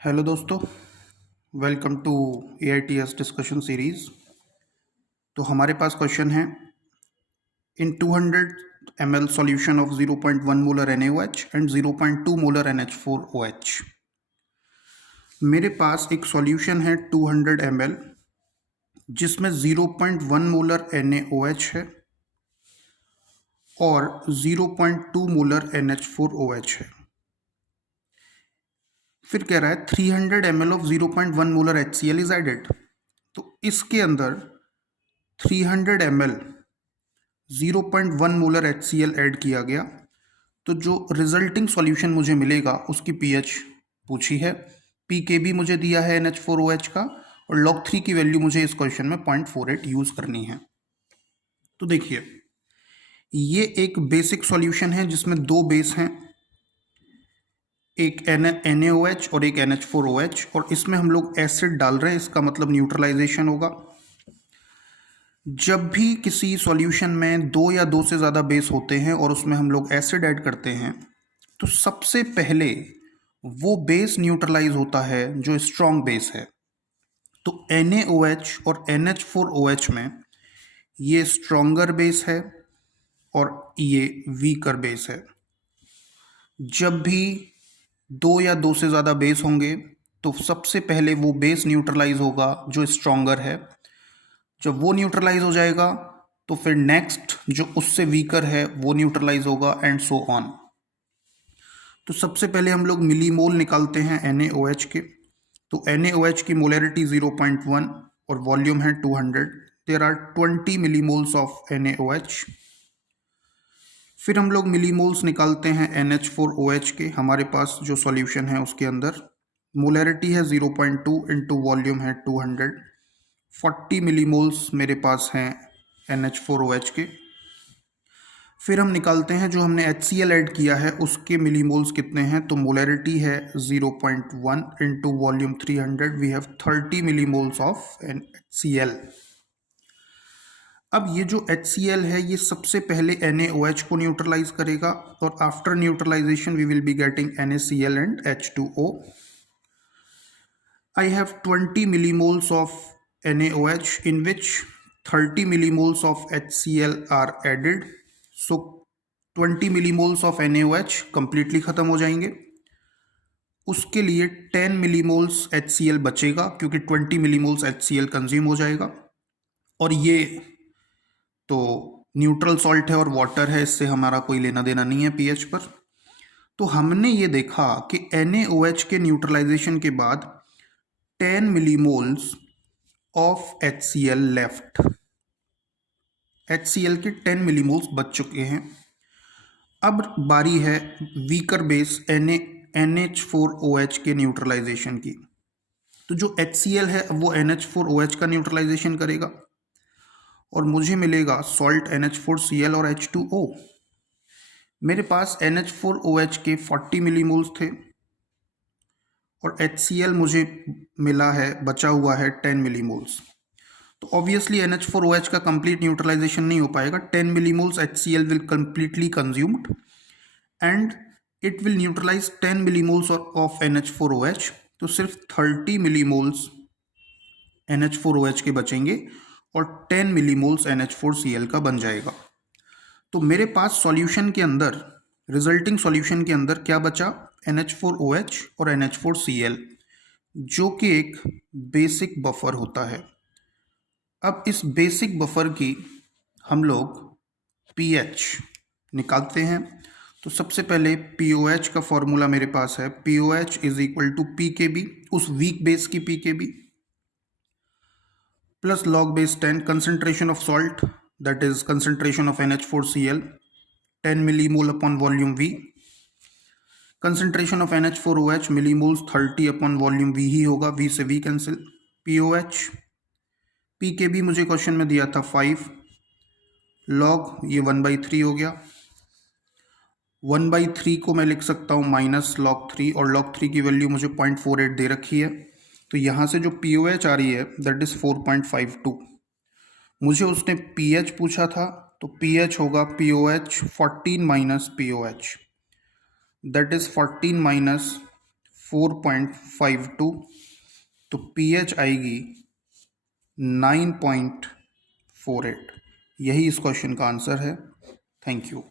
Hello दोस्तों, welcome to AITS discussion series. तो हमारे पास क्वेश्चन है, in 200 ml solution of 0.1 molar NaOH and 0.2 molar NH4OH। मेरे पास एक सॉल्यूशन है 200 ml जिसमें 0.1 मोलर NaOH है और 0.2 मोलर NH4OH है। फिर कह रहा है 300 ml of 0.1 molar HCl is added. तो इसके अंदर 300 ml 0.1 मोलर HCl ऐड किया गया, तो जो रिजल्टिंग सॉल्यूशन मुझे मिलेगा उसकी pH पूछी है। pKb मुझे दिया है NH4OH का और log 3 की वैल्यू मुझे इस क्वेश्चन में 0.48 यूज करनी है। तो देखिए, ये एक बेसिक सॉल्यूशन है जिसमें दो बेस हैं, एक NaOH और एक NH4OH, और इसमें हम लोग एसिड डाल रहे हैं, इसका मतलब न्यूट्रलाइजेशन होगा। जब भी किसी सॉल्यूशन में दो या दो से ज़्यादा बेस होते हैं और उसमें हम लोग एसिड ऐड करते हैं, तो सबसे पहले वो बेस न्यूट्रलाइज होता है जो स्ट्रॉन्ग बेस है। तो NaOH और NH4OH में ये स्ट्रॉन्गर बेस है और ये वीकर बेस है। जब भी दो या दो से ज़्यादा बेस होंगे तो सबसे पहले वो बेस न्यूट्रलाइज होगा जो स्ट्रॉन्गर है। जब वो न्यूट्रलाइज हो जाएगा तो फिर नेक्स्ट जो उससे वीकर है वो न्यूट्रलाइज होगा एंड सो ऑन। तो सबसे पहले हम लोग मिलीमोल निकालते हैं NaOH के। तो NaOH की मोलैरिटी 0.1 और वॉल्यूम है 200। There are 20 millimoles of NaOH। फिर हम लोग मिलीमोल्स निकालते हैं NH4OH के। हमारे पास जो सॉल्यूशन है उसके अंदर मोलैरिटी है 0.2 इंटू वॉल्यूम है 200। 40 मिलीमोल्स मेरे पास हैं NH4OH के। फिर हम निकालते हैं जो हमने HCl ऐड किया है उसके मिलीमोल्स कितने हैं। तो मोलैरिटी है 0.1 into volume 300। We have 30 millimoles of HCl। अब ये जो HCl है ये सबसे पहले NaOH को न्यूट्रलाइज करेगा और after neutralization we will be getting NaCl and H2O। I have 20 millimoles of NaOH in which 30 millimoles of HCl are added. So 20 millimoles of NaOH completely खत्म हो जाएंगे। उसके लिए 10 मिलीमोल्स HCl बचेगा क्योंकि 20 मिलीमोल्स HCl कंज्यूम हो जाएगा। और ये तो न्यूट्रल सॉल्ट है और वाटर है, इससे हमारा कोई लेना देना नहीं है pH पर। तो हमने ये देखा कि NaOH के न्यूट्रलाइजेशन के बाद 10 millimoles of HCl left. HCl के 10 मिलीमोल्स बच चुके हैं। अब बारी है वीकर बेस NH4OH के न्यूट्रलाइजेशन की। तो जो HCl है वो NH4OH का न्यूट्रलाइजेशन करेगा और मुझे मिलेगा सॉल्ट NH4Cl और H2O। मेरे पास NH4OH के 40 मिलीमोल्स थे और HCl मुझे मिला है, बचा हुआ है 10 मिलीमोल्स। तो ऑब्वियसली NH4OH का कंप्लीट न्यूट्रलाइजेशन नहीं हो पाएगा। 10 millimoles HCl will completely consumed and it will neutralize 10 millimoles of NH4OH। तो सिर्फ 30 मिलीमोल्स NH4OH के बचेंगे और 10 मिलीमोल्स NH4Cl का बन जाएगा। तो मेरे पास सॉल्यूशन के अंदर, रिजल्टिंग सॉल्यूशन के अंदर क्या बचा, NH4OH और NH4Cl, जो कि एक बेसिक बफर होता है। अब इस बेसिक बफर की हम लोग pH निकालते हैं। तो सबसे पहले POH का फॉर्मूला मेरे पास है, POH is equal to pKb, उस वीक बेस की pKb, plus log base 10 concentration of salt, that is concentration of NH4Cl 10 millimole upon volume V, concentration of NH4OH millimoles 30 upon volume V ही होगा, V से V cancel. POH pKb मुझे question में दिया था 5 log, ये 1/3 हो गया। 1/3 को मैं लिख सकता हूँ माइनस log 3 और log 3 की वैल्यू मुझे 0.48 दे रखी है। तो यहाँ से जो POH आ रही है दैट इज़ 4.52। मुझे उसने pH पूछा था, तो pH होगा POH 14 minus POH, that is 14 minus 4.52, तो pH आएगी 9.48। यही इस क्वेश्चन का आंसर है। Thank you.